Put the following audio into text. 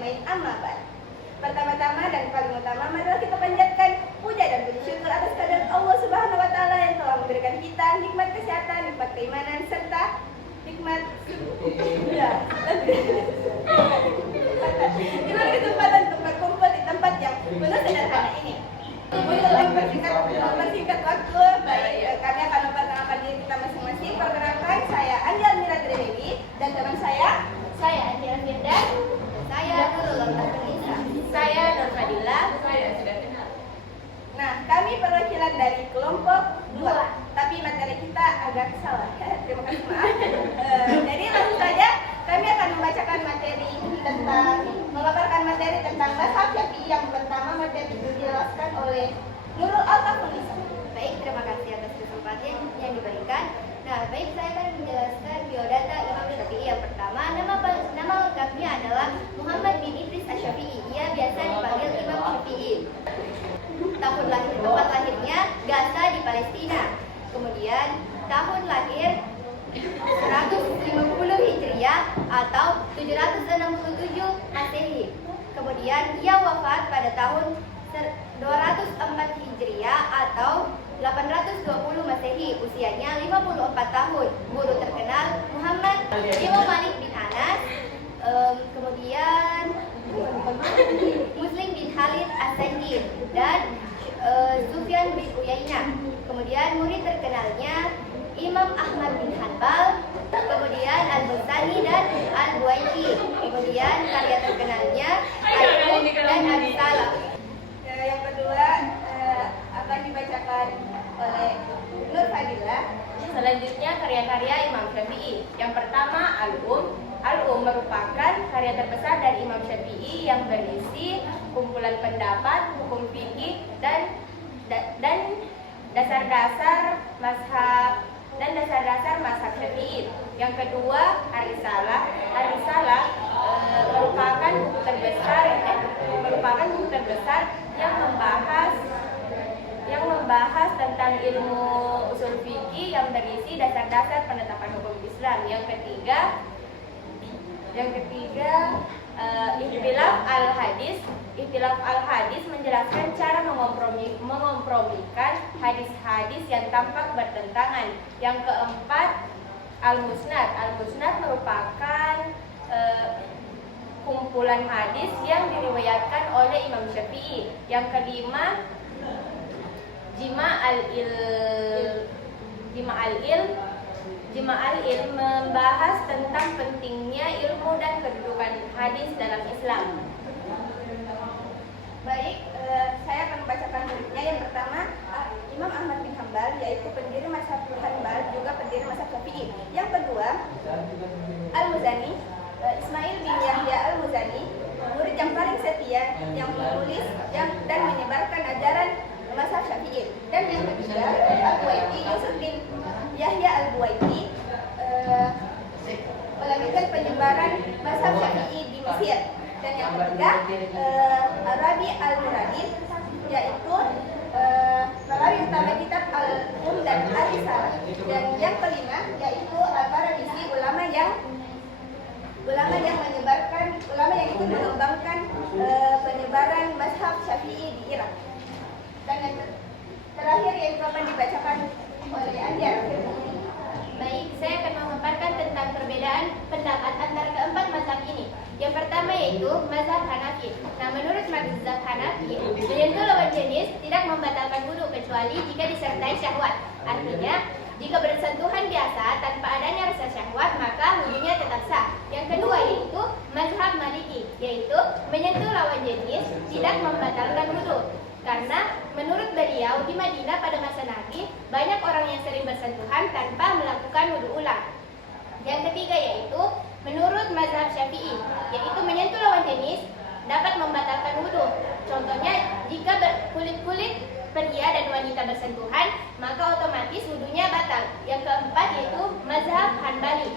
muslimin amma ba'd. Pertama-tama dan paling utama adalah kita panjatkan puja dan puji syukur atas kehadirat Allah Subhanahu wa taala yang telah memberikan kita nikmat kesehatan, nikmat keimanan serta nikmat kesempatan untuk berkumpul di tempat yang penuh sederhana ini. Mempersingkat waktu, kami akan memperkenalkan diri kita masing-masing. Perkenalkan, saya Anjal Mira Tredewi dan teman saya Anjal Firda, saya Nurul Nisa, saya Nur Fadila, saya sudah kenal. Nah, kami perwakilan dari kelompok 2, tapi materi kita agak salah. Terima kasih, maaf. Jadi langsung saja kami akan membacakan materi mengabarkan materi tentang mazhab Syafi'i. Yang pertama materi dijelaskan oleh Nurul Nisa. Baik, terima kasih atas kesempatan yang diberikan. Nah, baik, saya akan menjelaskan biodata Imam Syafi'i. Yang pertama, nama lengkapnya adalah Muhammad bin Idris Asy-Syafi'i. Ia biasa dipanggil Imam Syafi'i. Tempat lahirnya Gaza di Palestina. Kemudian tahun lahir 150 Hijriah atau 767 Masehi. Kemudian ia wafat pada tahun 204 Hijriah atau 820 Masehi. Usianya 54 tahun. Guru terkenal Muhammad Imam Malik bin Anas. Kemudian Muslim bin Khalid As-Sandin dan Sufyan bin Uyainah. Kemudian murid terkenalnya Imam Ahmad bin Hanbal, kemudian Al-Bustani dan Al-Buaiti. Kemudian karya terkenalnya Al-Qum dan Al-Salah. Yang kedua akan dibacakan oleh Nur Fadila. Selanjutnya karya-karya Imam Syafi'i. Yang pertama Al-Qum. Al-Qum merupakan karya terbesar dari Imam Syafi'i yang berisi kumpulan pendapat, hukum fikih dan dasar-dasar mazhab Syafi'i. Yang kedua Ar-Risalah. Ar-Risalah merupakan buku terbesar yang membahas tentang ilmu usul fikih yang berisi dasar-dasar penetapan hukum Islam. Yang ketiga Ikhtilaf al-hadis menjelaskan cara mengompromikan hadis-hadis yang tampak bertentangan. Yang keempat Al-Musnad. Al-Musnad merupakan kumpulan hadis yang diriwayatkan oleh Imam Syafi'i. Yang kelima Jima'al-Ilm membahas tentang pentingnya ilmu dan kedudukan hadis dalam Islam. Baik, saya akan membacakan muridnya. Yang pertama Imam Ahmad bin Hanbal, yaitu pendiri mazhab Hanbal, juga pendiri mazhab Syafi'i. Yang kedua Al-Muzani, Ismail bin Yahya Al-Muzani, murid yang paling setia yang menulis dan menyebarkan ajaran mazhab Syafi'i. Dan yang ketiga Al-Buaiti, Yusuf bin Yahya Al-Buaiti, melanjutkan penyebaran mazhab Syafi'i di Mesir. Dan yang ketiga Arabi Al-Muradid, yaitu perawi utama kitab Al-Qum dan Al-Risalah. Dan yang kelima yaitu Al-Farabisi, ulama yang itu mengembangkan penyebaran mazhab Syafi'i di Irak. Dan yang terakhir yaitu akan dibacakan oleh Anjar. Baik, saya akan memaparkan tentang perbedaan pendapat antara keempat mazhab ini. Yang pertama yaitu mazhab Hanafi. Nah, menurut mazhab Hanafi, menyentuh lawan jenis tidak membatalkan wudu kecuali jika disertai syahwat. Artinya, jika bersentuhan biasa tanpa adanya rasa syahwat, maka wudunya tetap sah. Yang kedua yaitu mazhab Maliki, yaitu menyentuh lawan jenis tidak membatalkan wudu. Karena menurut beliau di Madinah pada masa Nabi banyak orang yang sering bersentuhan tanpa melakukan wudu ulang. Yang ketiga yaitu menurut mazhab Syafi'i, yaitu menyentuh lawan jenis dapat membatalkan wudu. Contohnya jika kulit pria dan wanita bersentuhan, maka otomatis wudunya batal. Yang keempat yaitu mazhab Hanbali,